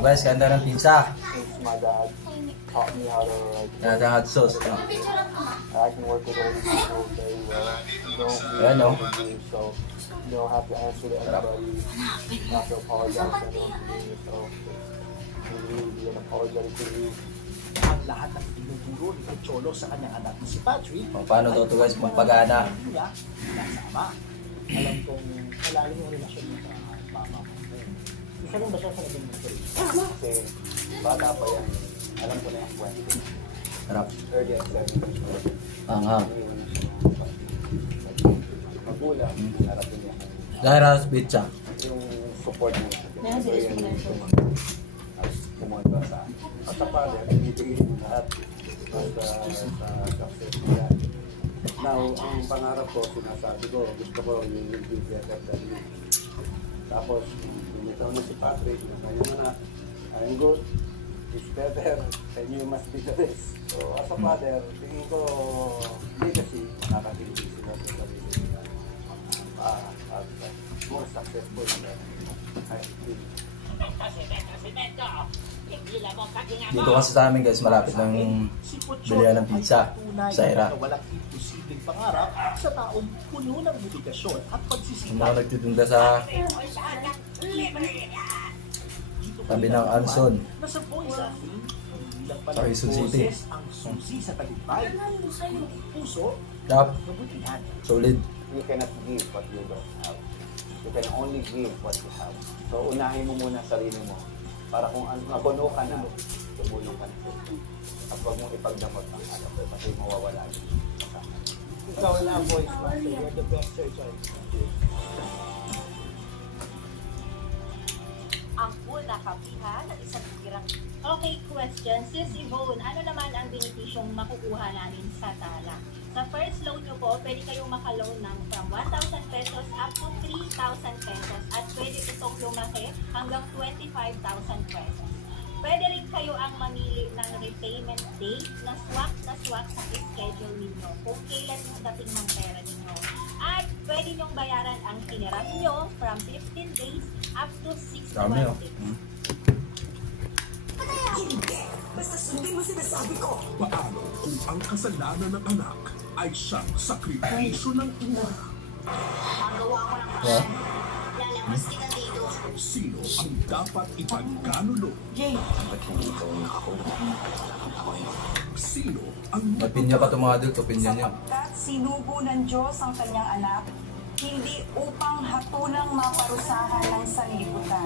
So guys, kanda ng pizza. Since my dad taught me how to Kanda ng hot sauce. I can work with older people very well. You don't Ayan, no? really so you don't have to answer to anybody. You don't have to apologize to anyone for being yourself. You be unapologetic to you. Ang lahat ng tinuturo ni Cholo sa kanyang anak na si Patrick. O, paano to guys magpagana? Niya, nasa ama. Alam kong malalim yung relasyon mo sa mama mo. Isa rin ba siya sa naging mentor? Kasi bata pa yan. Alam ko na yung kwento. Harap. Early at 7 years old. Anghang. Magulang, harap niya. Dahil halos pizza. Yung support niya. So yun yung pumunta sa father, ibigay mo lahat sa success niya. Now, ang pangarap ko, sinasabi ko, gusto ko yung better than me. Tapos, lumitaw na si Patrick, ngayon na, I'm good, it's better, and you must be the best. So, as a father, tingin ko, legacy, nakakiliti sila sa sarili nila. More successful than I think. Dito kasi sa amin guys, malapit ng bilihan ng pizza sa Era. Walang imposibleng pangarap sa taong puno ng dedikasyon at Yung pagsisikap. mga nagtitinda sa tabi ng Anson. Nasa voice acting, hindi lang pala Sa Quezon City. boses ang susi sa tagumpay. Puso, Yup, kabutihan. solid. You cannot give what you don't have. You can only give what you have. So, unahin mo muna sarili mo. Para kung mapuno ka na, tumulong ka na. At huwag mong ipagdamot ng alam kasi mawawala yun. Ikaw na voice master, you're the best sir, Ang una kapihan at isang tirang. Okay, question. Sis Yvonne, ano naman ang benepisyong makukuha namin sa tala? Sa first loan nyo po, pwede kayong makaloan ng from 1,000 pesos up to 3,000 pesos at pwede itong lumaki hanggang 25,000 pesos. Pwede rin kayo ang mamili ng repayment date na swak sa schedule ninyo kung kailan yung dating ng pera ninyo. At pwede nyong bayaran ang hiniram nyo from 15 days up to 61 Dami oh. days. Hindi! Basta sundin mo sinasabi ko! Paano kung ang kasalanan ng anak ay siyang sakripisyo ng ina? Magawa ko ng Yeah. lalabas kita dito. Sino ang dapat ipagkanulo? Jay! Sino ang May pinya pa itong mga adult, pinya niya. Sapagkat sinugo ng Diyos ang kanyang anak, hindi upang hatunang maparusahan ng sanlibutan,